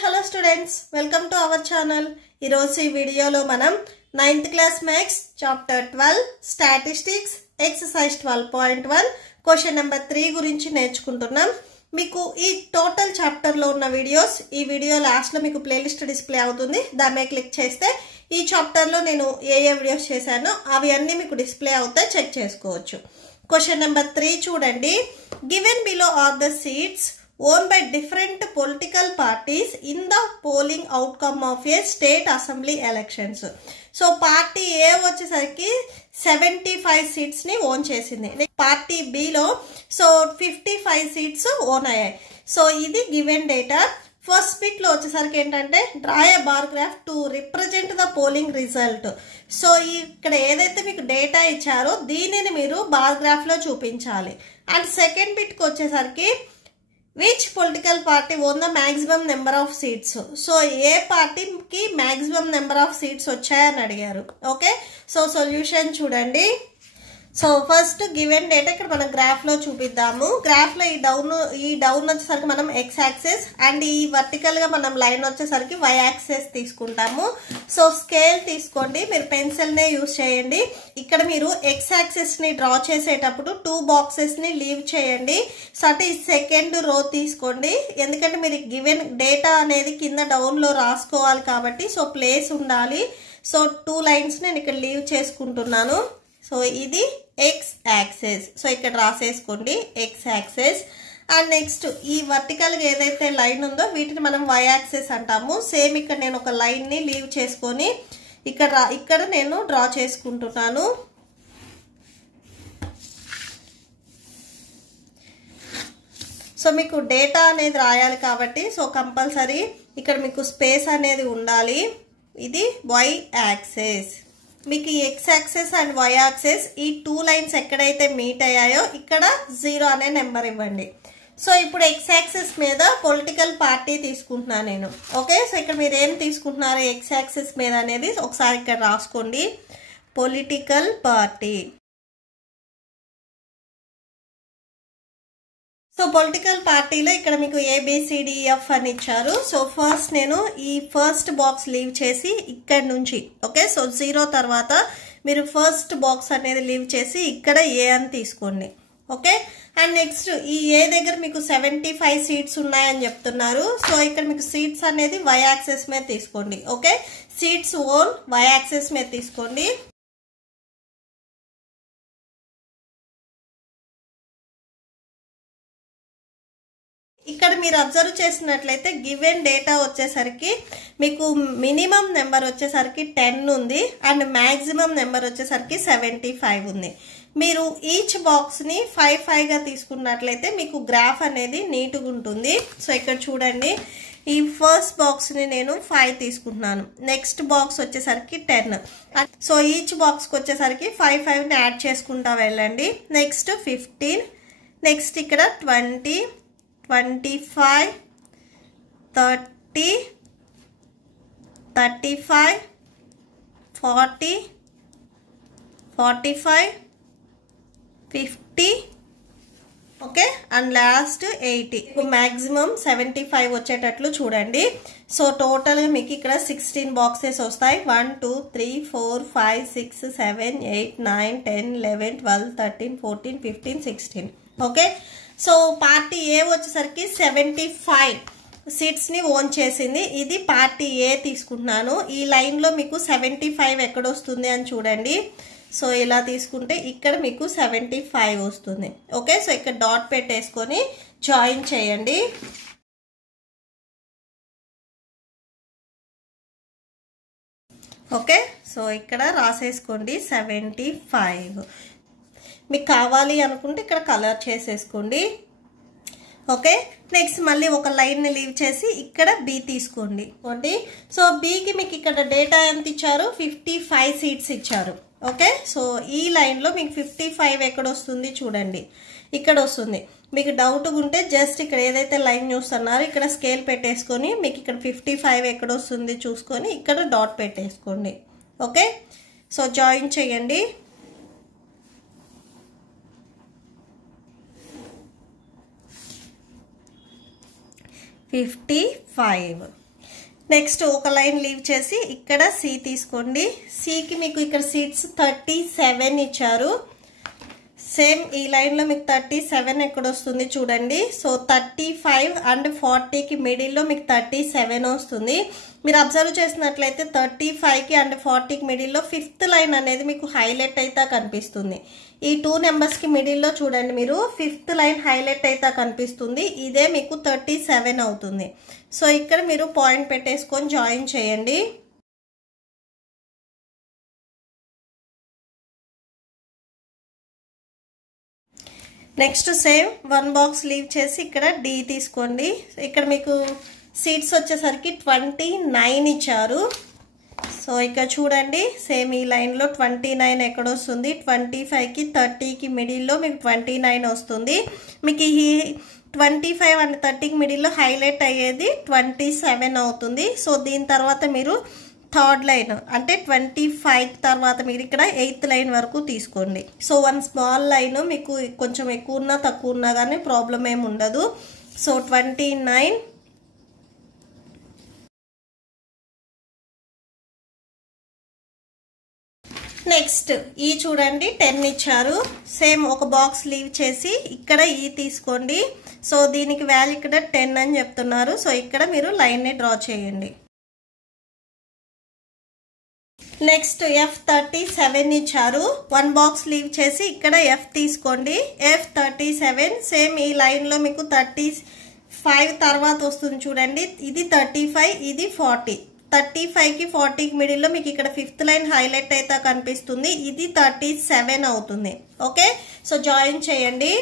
Hello students, welcome to our channel. ఈరోజు ఈ వీడియోలో మనం 9th class maths chapter 12 statistics exercise 12.1 question number 3 గురించి నేర్చుకుంటున్నాం. మీకు ఈ టోటల్ చాప్టర్ లో ఉన్న వీడియోస్ ఈ వీడియో లాస్ట్ లో మీకు ప్లేలిస్ట్ డిస్ప్లే అవుతుంది. దాన్ని క్లిక్ చేస్తే ఈ చాప్టర్ లో నేను ఏ వీడియోస్ చేశానో అవి అన్నీ మీకు డిస్ప్లే అవుతాయి, చెక్ చేసుకోవచ్చు. క్వశ్చన్ నెంబర్ 3 చూడండి. Given below are the seats owned by different political parties in the polling outcome of a state assembly elections. So party A వచ్చేసరికి 75 సీట్స్ ని ఓన్ చేసింది. పార్టీ బిలో సో 55 సీట్స్ ఓన్ అయ్యాయి. So ఇది given data. First bit లో వచ్చేసరికి ఏంటంటే draw a bar graph to represent the polling result. So ఇక్కడ ఏదైతే మీకు డేటా ఇచ్చారో దీనిని మీరు బార్ గ్రాఫ్ లో చూపించాలి. అండ్ సెకండ్ బిట్ కి వచ్చేసరికి which political party won the maximum number of seats. So A పార్టీకి maximum number of seats వచ్చాయని అడిగారు. ఓకే, సో సొల్యూషన్ చూడండి. సో ఫస్ట్ గివెన్ డేటా ఇక్కడ మనం గ్రాఫ్ లో చూపిద్దాము. గ్రాఫ్ లో ఈ డౌన్ వచ్చేసరికి మనం ఎక్స్ యాక్సెస్ అండ్ ఈ వర్టికల్ గా మనం లైన్ వచ్చేసరికి వై యాక్సెస్ తీసుకుంటాము. సో స్కేల్ తీసుకోండి, మీరు పెన్సిల్ నే యూజ్ చేయండి. ఇక్కడ మీరు ఎక్స్ యాక్సెస్ ని డ్రా చేసేటప్పుడు 2 బాక్సెస్ ని లీవ్ చేయండి. సో అంటే ఈ సెకండ్ రో తీసుకోండి, ఎందుకంటే మీరు గివెన్ డేటా అనేది కింద డౌన్ లో రాసుకోవాలి కాబట్టి సో ప్లేస్ ఉండాలి. సో 2 లైన్స్ నేను ఇక్కడ లీవ్ చేసుకుంటున్నాను. సో ఇది ఎక్స్ యాక్సెస్, సో ఇక్కడ రాసేసుకోండి ఎక్స్ యాక్సెస్. అండ్ నెక్స్ట్ ఈ వర్టికల్ గా ఏదైతే లైన్ ఉందో వీటిని మనం వై యాక్సెస్ అంటాము. సేమ్ ఇక్కడ నేను ఒక లైన్ ని లీవ్ చేసుకొని ఇక్కడ నేను డ్రా చేసుకుంటున్నాను. సో మీకు డేటా అనేది రాయాలి కాబట్టి సో కంపల్సరీ ఇక్కడ మీకు స్పేస్ అనేది ఉండాలి. ఇది వై యాక్సెస్. మీకు ఈ x axis and y axis ఈ 2 లైన్స్ ఎక్కడైతే మీట్ అయ్యాయో ఇక్కడ 0 అనే నెంబర్ ఇవ్వండి. సో ఇప్పుడు ఎక్స్ యాక్సెస్ మీద పొలిటికల్ పార్టీ తీసుకుంటున్నాను నేను. ఓకే, సో ఇక్కడ మీరు ఏం తీసుకుంటున్నారు ఎక్స్ యాక్సెస్ మీద అనేది ఒకసారి ఇక్కడ రాసుకోండి. Political party. సో పొలిటికల్ పార్టీలో ఇక్కడ మీకు ABCDEF అని ఇచ్చారు. సో ఫస్ట్ నేను ఈ ఫస్ట్ బాక్స్ లీవ్ చేసి ఇక్కడ నుంచి ఓకే, సో 0 తర్వాత మీరు ఫస్ట్ బాక్స్ అనేది లీవ్ చేసి ఇక్కడ ఏ అని తీసుకోండి. ఓకే, అండ్ నెక్స్ట్ ఈ ఏ దగ్గర మీకు 75 సీట్స్ ఉన్నాయని చెప్తున్నారు. సో ఇక్కడ మీకు సీట్స్ అనేది వై యాక్సెస్ మీద తీసుకోండి. Okay, seats own y axis మీద తీసుకోండి. ఇక్కడ మీరు అబ్జర్వ్ చేసినట్లయితే గివెన్ డేటా వచ్చేసరికి మీకు మినిమం నెంబర్ వచ్చేసరికి 10 ఉంది అండ్ మ్యాక్సిమం నెంబర్ వచ్చేసరికి 75 ఉంది. మీరు ఈచ్ బాక్స్ ని 5 గా తీసుకున్నట్లయితే మీకు గ్రాఫ్ అనేది నీట్గా ఉంటుంది. సో ఇక్కడ చూడండి, ఈ ఫస్ట్ బాక్స్ ని నేను 5 తీసుకుంటున్నాను. నెక్స్ట్ బాక్స్ వచ్చేసరికి 10. సో ఈచ్ బాక్స్ కి వచ్చేసరికి 5 ని యాడ్ చేసుకుంటా వెళ్ళండి. నెక్స్ట్ 15, నెక్స్ట్ ఇక్కడ 20, 25, 30, 35, 40, 45, 50. Okay, and last 80. మ్యాక్సిమం 75 వచ్చేటట్లు చూడండి. సో టోటల్ మీకు ఇక్కడ 16 బాక్సెస్ వస్తాయి. 1 2 3 4 5 6 7 8 9 10 11 12 13 14 15 16. ఓకే, సో పార్టీ ఏ వచ్చేసరికి 75 సీట్స్ ని ఓన్ చేసింది. ఇది పార్టీ ఏ తీసుకుంటున్నాను. ఈ లైన్ లో మీకు 75 ఎక్కడ వస్తుంది అని చూడండి. సో ఇలా తీసుకుంటే ఇక్కడ మీకు 75 వస్తుంది. ఓకే, సో ఇక్కడ డాట్ పెట్టేసుకొని జాయిన్ చేయండి. ఓకే, సో ఇక్కడ రాసేసుకోండి 75. మీకు కావాలి అనుకుంటే ఇక్కడ కలర్ చేసేసుకోండి. ఓకే, నెక్స్ట్ మళ్ళీ ఒక లైన్ ని లీవ్ చేసి ఇక్కడ బి తీసుకోండి. సో బికి మీకు ఇక్కడ డేటా ఎంత ఇచ్చారు 55 సీట్స్ ఇచ్చారు. ఓకే, సో ఈ లైన్ లో మీకు 55 ఎక్కడ వస్తుంది చూడండి, ఇక్కడ వస్తుంది. మీకు డౌట్ ఉంటే జస్ట్ ఇక్కడ ఏదైతే లైన్ చూస్తున్నారో ఇక్కడ స్కేల్ పెట్టేసుకొని మీకు ఇక్కడ 55 ఎక్కడ వస్తుంది చూసుకొని ఇక్కడ డాట్ పెట్టేసుకోండి. ఓకే, సో జాయిన్ చేయండి. 55. నెక్స్ట్ ఒక లైన్ లీవ్ చేసి ఇక్కడ సి తీసుకోండి. సికి మీకు ఇక్కడ సీట్స్ 37 ఇచ్చారు. సేమ్ ఈ లైన్లో మీకు 37 ఎక్కడ వస్తుంది చూడండి. సో 35 అండ్ 40కి మిడిల్లో మీకు 37 వస్తుంది. మీరు అబ్జర్వ్ చేసినట్లయితే 35కి అండ్ 40కి మిడిల్లో 5th లైన్ అనేది మీకు హైలైట్ అయితే కనిపిస్తుంది. ఈ 2 నెంబర్స్కి మిడిల్లో చూడండి మీరు 5th లైన్ హైలైట్ అయితే కనిపిస్తుంది. ఇదే మీకు 37 అవుతుంది. సో ఇక్కడ మీరు పాయింట్ పెట్టేసుకొని జాయిన్ చేయండి. నెక్స్ట్ సేమ్ 1 బాక్స్ లీవ్ చేసి ఇక్కడ డి తీసుకోండి. ఇక్కడ మీకు సీట్స్ వచ్చేసరికి 29 ఇచ్చారు. సో ఇక్కడ చూడండి సేమ్ ఈ లైన్లో 29 ఎక్కడ వస్తుంది, 25కి 30కి మిడిల్లో మీకు 29 వస్తుంది. మీకు ఈ 25 అండ్ 30కి మిడిల్లో హైలైట్ అయ్యేది 27 అవుతుంది. సో దీని తర్వాత మీరు థర్డ్ లైన్ అంటే 25 తర్వాత మీరు ఇక్కడ 8th లైన్ వరకు తీసుకోండి. సో 1 స్మాల్ లైన్ మీకు కొంచెం ఎక్కువ ఉన్నా తక్కువ ఉన్నా కానీ ప్రాబ్లం ఏమి ఉండదు. సో 29 నెక్స్ట్ ఈ చూడండి 10 ఇచ్చారు. సేమ్ ఒక బాక్స్ లీవ్ చేసి ఇక్కడ ఈ తీసుకోండి. సో దీనికి వాల్యూ ఇక్కడ 10 అని చెప్తున్నారు. సో ఇక్కడ మీరు లైన్ని డ్రా చేయండి. నెక్స్ట్ F37 ఇచ్చారు. 1 బాక్స్ లీవ్ చేసి ఇక్కడ F తీసుకోండి. F37 సేమ్ ఈ లైన్లో మీకు 35 తర్వాత వస్తుంది చూడండి. ఇది 35, ఇది 40. 35కి 40కి మిడిల్లో మీకు ఇక్కడ 5th లైన్ హైలైట్ అయితే కనిపిస్తుంది. ఇది 37 అవుతుంది. ఓకే, సో జాయిన్ చేయండి.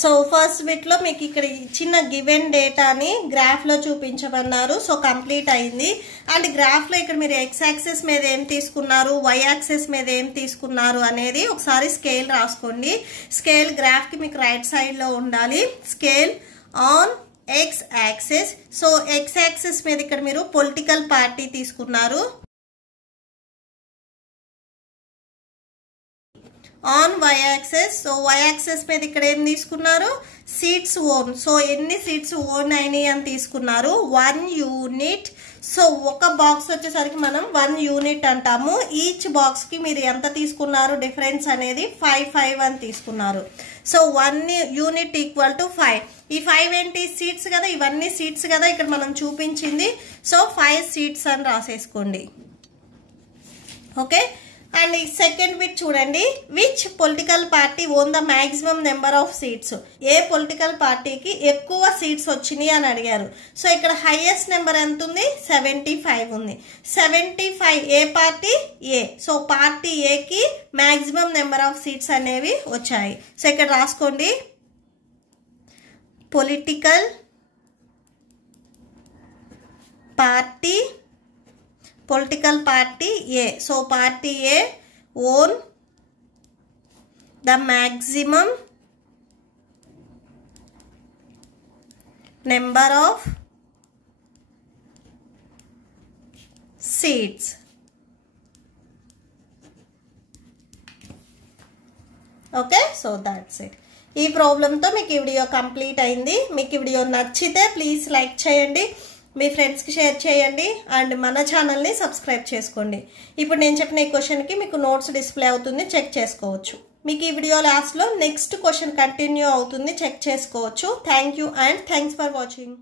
సో ఫస్ట్ బిట్లో మీకు ఇక్కడ చిన్న గివెన్ డేటాని గ్రాఫ్లో చూపించమన్నారు. సో కంప్లీట్ అయింది. అండ్ గ్రాఫ్లో ఇక్కడ మీరు ఎక్స్ యాక్సెస్ మీద ఏం తీసుకున్నారు, వై యాక్సెస్ మీద ఏం తీసుకున్నారు అనేది ఒకసారి స్కేల్ రాసుకోండి. స్కేల్ గ్రాఫ్కి మీకు రైట్ సైడ్లో ఉండాలి. Scale on x axis. So x axis మీద ఇక్కడ మీరు పొలిటికల్ పార్టీ తీసుకున్నారు. On y axis. So y axis మీద ఇక్కడ ఏం తీసుకున్నారు, సీట్స్ ఓన్. సో ఎన్ని సీట్స్ ఓన్ అయినాయి అని తీసుకున్నారు, 1 యూనిట్. సో ఒక బాక్స్ వచ్చేసరికి మనం 1 యూనిట్ అంటాము. ఈచ్ బాక్స్ కి మీరు ఎంత తీసుకున్నారు డిఫరెన్స్ అనేది 5 అని తీసుకున్నారు. So 1 unit equal to 5. ఈ 5 ఏంటి, సీట్స్ కదా, ఇవన్నీ సీట్స్ కదా ఇక్కడ మనం చూపించింది. సో 5 సీట్స్ అని రాసేసుకోండి. ఓకే, అండ్ సెకండ్ బిట్ చూడండి. Which political party own the maximum number of seats. A political పార్టీకి ఎక్కువ సీట్స్ వచ్చినాయి అని అడిగారు. సో ఇక్కడ హైయెస్ట్ నెంబర్ ఎంత ఉంది, 75 ఉంది. 75 ఏ పార్టీ, ఏ. సో పార్టీ ఏకి మ్యాక్సిమం నెంబర్ ఆఫ్ సీట్స్ అనేవి వచ్చాయి. సో ఇక్కడ రాసుకోండి, political party A. So party A own the maximum number of seats. Okay, so that's it. ఈ ప్రాబ్లంతో మీకు ఈ వీడియో కంప్లీట్ అయింది. మీకు ఈ వీడియో నచ్చితే ప్లీజ్ లైక్ చేయండి, మీ ఫ్రెండ్స్కి షేర్ చేయండి, అండ్ మన ఛానల్ని సబ్స్క్రైబ్ చేసుకోండి. ఇప్పుడు నేను చెప్పిన ఈ క్వశ్చన్కి మీకు నోట్స్ డిస్ప్లే అవుతుంది, చెక్ చేసుకోవచ్చు. మీకు ఈ వీడియో లాస్ట్లో నెక్స్ట్ క్వశ్చన్ కంటిన్యూ అవుతుంది, చెక్ చేసుకోవచ్చు. Thank you and thanks for watching.